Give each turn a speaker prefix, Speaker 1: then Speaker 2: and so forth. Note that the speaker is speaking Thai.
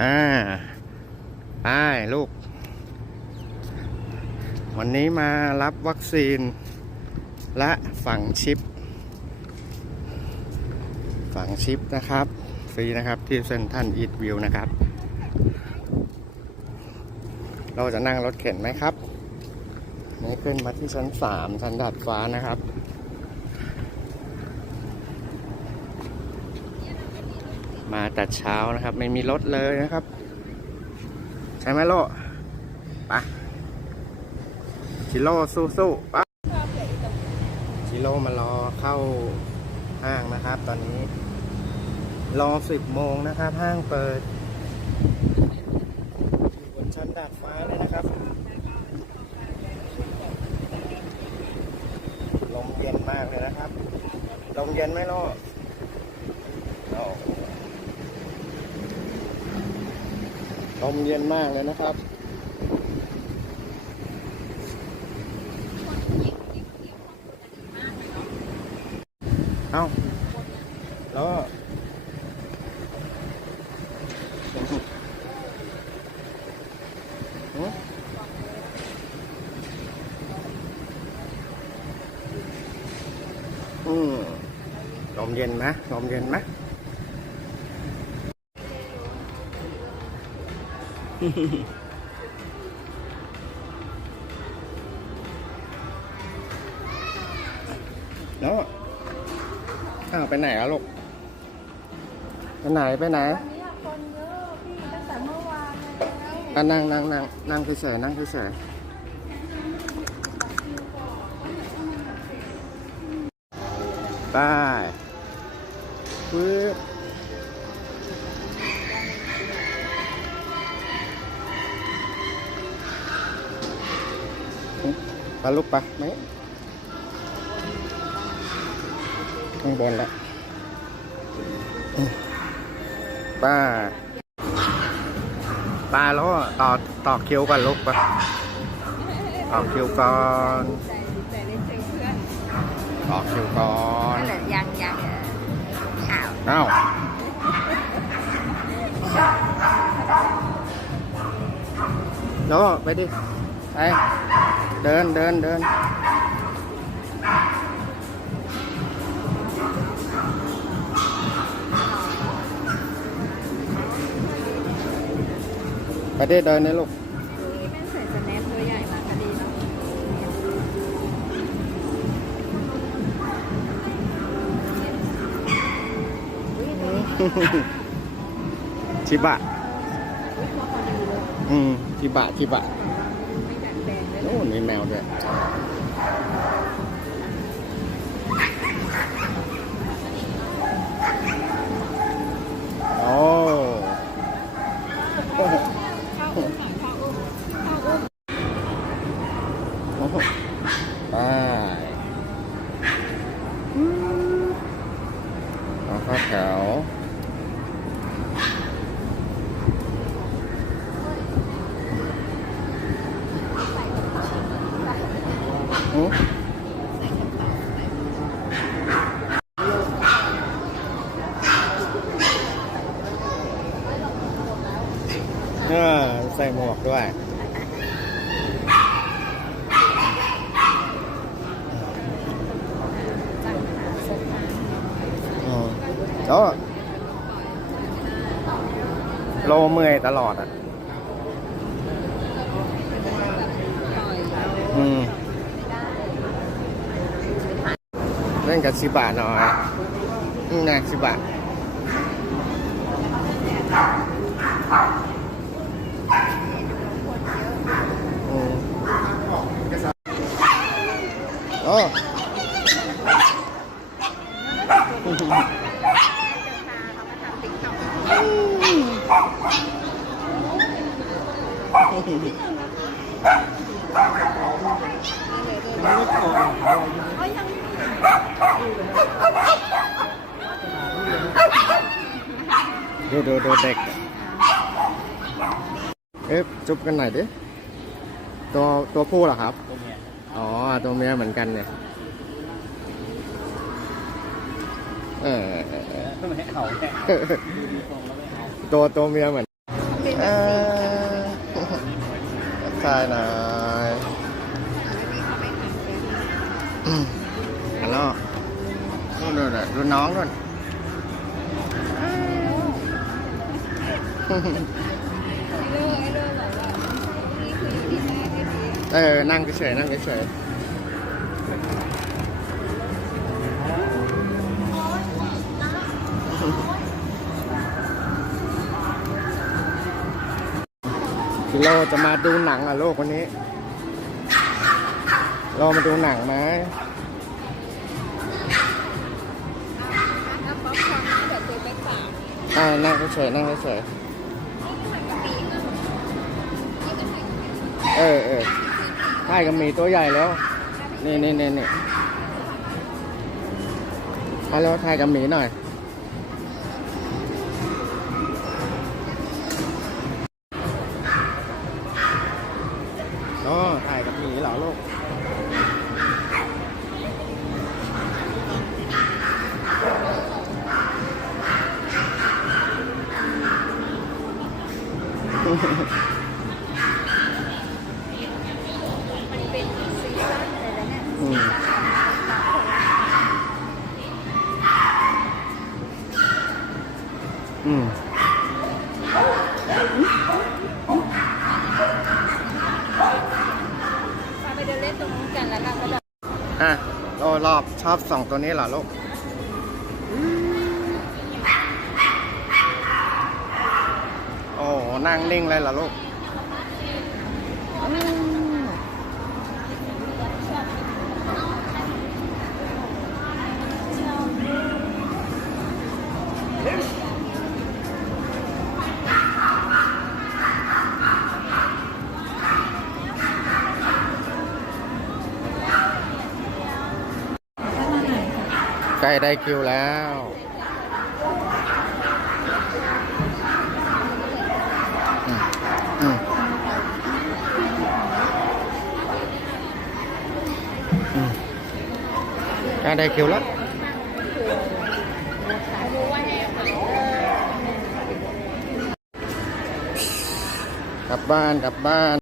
Speaker 1: อ่าไปลูก วันนี้มารับวัคซีน และฝังชิป ฝังชิปนะครับ ฟรีนะครับที่เซนทันอีทวิวนะครับ เราจะนั่งรถเข็นไหมครับ นี่ขึ้นมาที่ชั้นสามชั้นดาดฟ้านะครับ มาแต่เช้านะครับ ไม่มีรถเลยนะครับ ใช่ไหมโลไปะชิโร่สู้ๆไปะชิโร่มารอเข้าห้างนะครับ ตอนนี้ รอสิบโมงนะครับ ห้างเปิดบนชั้นดาดฟ้าเลยนะครับลมเย็นมากเลยนะครับลมเย็นไหมโลโอ้ ลมเย็นมากเลยนะครับ เอาแล้วอืมลมเย็นไหมลมเย็นไหม แล้วอ้าวไปไหนอะลูกไปไหนไปไหน
Speaker 2: วันนี้คนเยอะพี่ตั้งแต่เมื่อวานแล้ว
Speaker 1: อะนั่งนั่งนั่งนั่งเฉยๆนั่งเฉยๆไปปึ๊บ ปลุกไปไหมข้างบนละไป้าตายแล้วอะต่อต่อคิวก่อนลูกไปต่อคิวก่อน
Speaker 2: ใจใจเล่นเจอเพื่อน
Speaker 1: ต่อคิวก่อน
Speaker 2: แต่ยังยังข่าว
Speaker 1: เอ้าแล้วไปดิ ไปเดินเดินเดินไปเดินเดินนะลูก
Speaker 2: นี่แม่ใส่สแนปตัวใหญ่มาก็ดีเนาะ
Speaker 1: ชิบะ
Speaker 2: อื
Speaker 1: มชิบะชิบะ
Speaker 2: ไม่ดัด แปลงเลย
Speaker 1: โอ้มีแมวด้วยโอ้โอ้โห
Speaker 2: เข้าอุ้มหน่อยเข้าอุ้มเข้าอุ้ม
Speaker 1: โอ้โหไปเอาเข้าแถวอืม เออใส่หมวกด้วยอืมแล้วโลเมื่อยตลอดอะ อืม นั่นกับสิบบาทหน่อยนักสิบบาทโอ้ไม่ได้ขอ ดูดูดูเด็กเอ๊ะจุบกันหน่อยดิตัวตัวผู้เหรอครับอ๋อตัวเมียเหมือนกันเนี่ยเออ
Speaker 3: ไม่เอา
Speaker 1: ตัวตัวเมียเหมือนเออใช่น่อย
Speaker 2: แล้วนี่เขาไปทำเป็น
Speaker 1: อืมฮัลโหลนู่นนู่นน่ะดูน้องนู่น
Speaker 2: ไอโลไอโลบอกว่านี่คืออยู่ที่แม่ได้ดี
Speaker 1: เออ นั่งเฉยๆนั่งเฉยๆพี่โลจะมาดูหนังอะโลกวันนี้โลมาดูหนังไหม
Speaker 2: น้ำป๊อปคอร์นนะเดี๋ยวซื้อไปฝาก
Speaker 1: อ่านั่งเฉยๆนั่งเฉย เออเออใช่ก็มีตัวใหญ่แล้ว นี่นี่นี่นี่ฮัลโหลถ่ายกับหมีหน่อย อืมอื
Speaker 2: มพาไปเดินเล่นตรงนู้นกันแล้วเราก็แบบ
Speaker 1: อะโอ้รอบชอบสองตัวนี้เหรอลูกโอ้นั่งนิ่งเลยเหรอลูกใก ล้ได้คิวแล้วอืมอืมอืมใกล้ได้คิวแล้วกลับบ้านกลับบ้าน